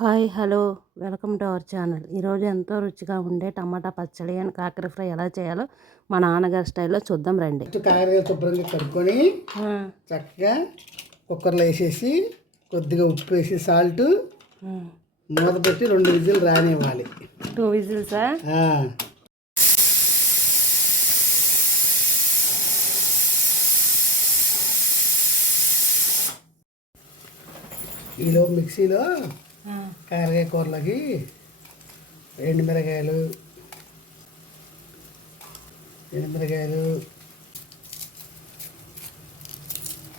Hi hello. Welcome to our channel. ఈరోజు ఎంతో రుచిగా ఉండే టమాటా పచ్చడి అండ్ కాకర ఫ్రై ఎలా చేయాలో మా నాన్నగారి స్టైల్లో చూద్దాం రండి. కాకరకాయ శుభ్రంగా కడుక్కొని చక్కగా కుక్కర్లో వేసేసి కొద్దిగా ఉప్పు వేసి సాల్ట్. మూత పెట్టి రెండు విజిల్ రానివ్వాలి. టూ విజిల్సా. ఈలో మిక్సీలో కాకరకాయ కూరలకి ఎండుమిరకాయలు ఎండుమిరకాయలు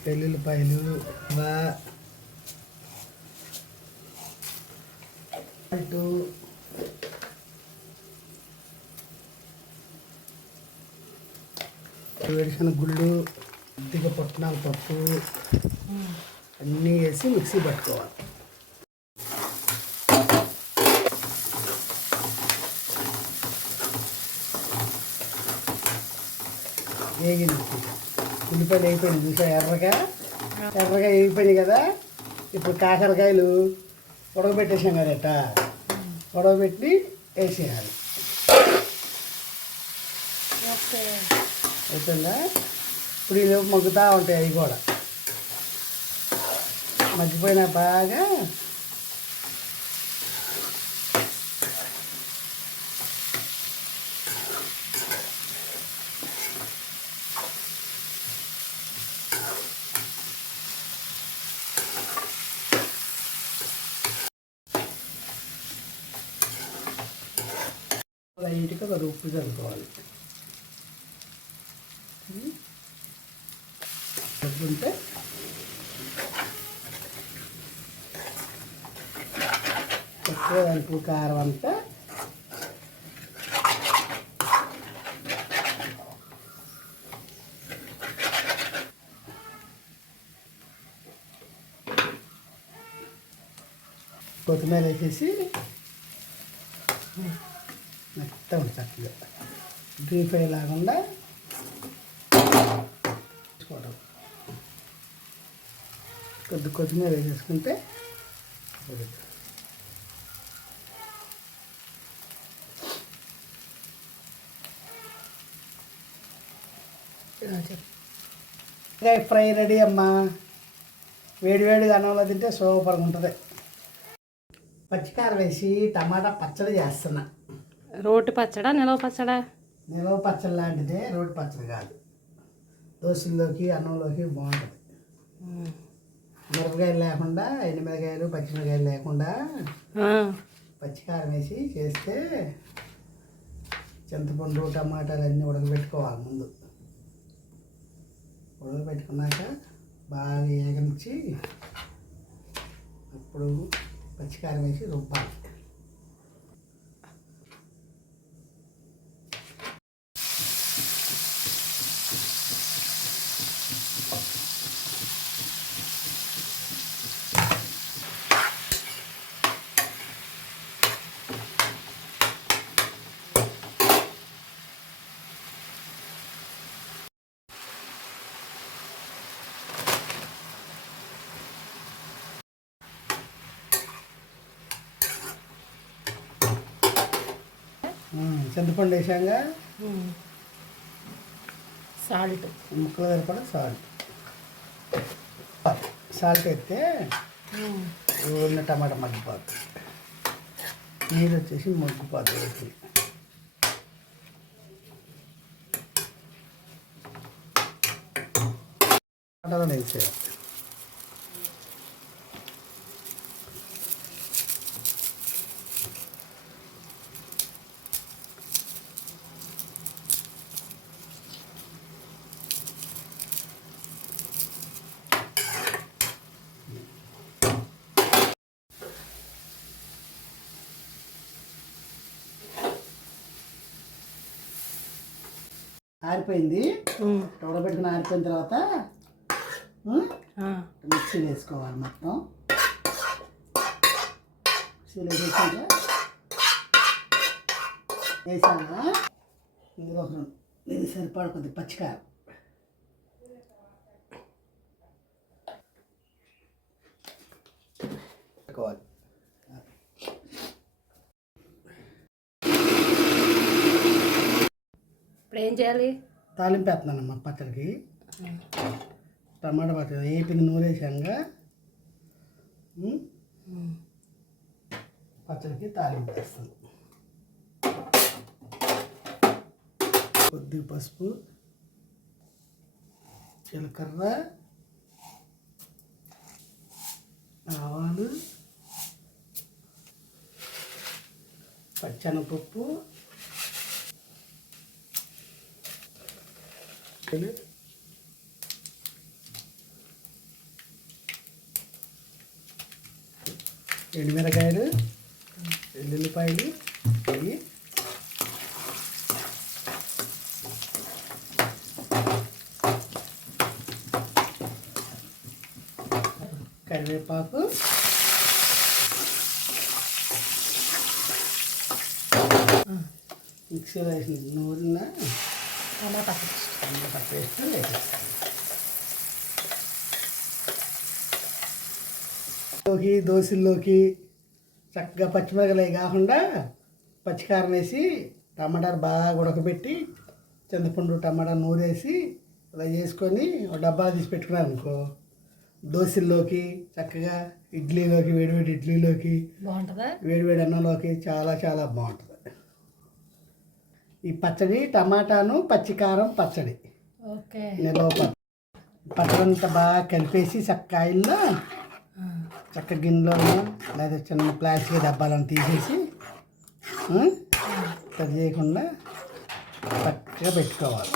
వెల్లుల్లిపాయలు వా సాల్టు వేడిసిన గుళ్ళు కొద్దిగా పుట్నాల పప్పు అన్నీ వేసి మిక్సీ పట్టుకోవాలి. వేగింది ఉల్లిపాయలు అయిపోయింది చూసా ఎర్రగా? ఎర్రగా వేగిపోయినాయి కదా? ఇప్పుడు కాకరకాయలు ఉడకబెట్టేసాం కదట. ఉడకబెట్టి వేసేయాలి. అయిపోయిందా? ఇప్పుడు ఈ లోపు మగ్గుతూ ఉంటాయి అవి కూడా. మగ్గిపోయినా బాగా లైట్గా ఒక ఉప్పు చల్లుకోవాలి ఉంటే ఎక్కువ దానికి కారం అంతా కొత్తిమీర వేసేసి మెత్తగా చక్కగా డీప్ ఫ్రై లేకుండా వేసుకోవడం కొద్ది కొత్తిమీర వేసేసుకుంటే సరిపోతుంది. ఫ్రై రెడీ అమ్మా. వేడి వేడిగా అన్నంలో తింటే సూపర్గా ఉంటుంది. పచ్చికారం వేసి టమాటా పచ్చడి చేస్తున్నా. రోటి పచ్చడా నిలవ పచ్చడా? నిలవ పచ్చడి లాంటిదే రోటి పచ్చడి కాదు. దోశల్లోకి అన్నంలోకి బాగుంటుంది. మిరపకాయలు లేకుండా ఎండుమిరకాయలు పచ్చిమిరకాయలు లేకుండా పచ్చికారం వేసి చేస్తే చింతపండు టమాటాలు అన్నీ ఉడకబెట్టుకోవాలి ముందు. ఉడకబెట్టుకున్నాక బాగా ఏగనిచ్చి అప్పుడు పచ్చికారం వేసి రుబ్బాలి. చింతపండు ఉమ్. సాల్ట్. ముక్కలు సరిపడా సాల్ట్. సాల్ట్ ఉమ్. ఉన్న టమాటా మగ్గిపోతుంది. నీరు వచ్చేసి మగ్గిపోతుంది వేసి. టమాటాలో వేసేయాలి ఆరిపోయింది. ఉడబెట్టుకుని ఆరిపోయిన తర్వాత మిక్సీ వేసుకోవాలి మొత్తం. మిక్సీలో వేసాక వేసాక ఇందులో ఒక ఇది సరిపడ కొద్ది పచ్చికారం. పెట్టుకోవాలి. ఏం చేయాలి? తాలింపు వేస్తున్నానమ్మా పచ్చడికి. టమాటా పచ్చడి వేపింది నూరేసాక ఉమ్, పచ్చడికి తాలింపు వేస్తాను. కొద్దిగా పసుపు జీలకర్ర ఆవాలు పచ్చెనపప్పు ఎండుమిరకాయలు వెల్లుల్లిపాయలు ఇవి కరివేపాకు మిక్సీలో వేసిన నూరిన టమాటా టమాటా పేస్ట్ వేసేస్తాను లోకి దోశల్లోకి చక్కగా పచ్చిమిరపకాయలు కాకుండా పచ్చికారం వేసి టమాటాలు బాగా ఉడకబెట్టి చింతపండు టమాటా నూరేసి అలా చేసుకొని ఒక డబ్బాలో తీసి పెట్టుకున్నాను అనుకో. దోశల్లోకి చక్కగా ఇడ్లీలోకి వేడివేడి ఇడ్లీలోకి బాగుంటుందా? వేడివేడి అన్నంలోకి చాలా చాలా బాగుంటుంది. ఈ పచ్చడి టమాటాను పచ్చికారం పచ్చడి. ఓకే. నిలవ పచ్చడి పచ్చడంతా బాగా కలిపేసి చక్క ఆయిల్లో చక్క గిన్నెలో లేదా చిన్న ప్లాస్టిక్ డబ్బాలను తీసేసి కట్ చేయకుండా చక్కగా పెట్టుకోవాలి.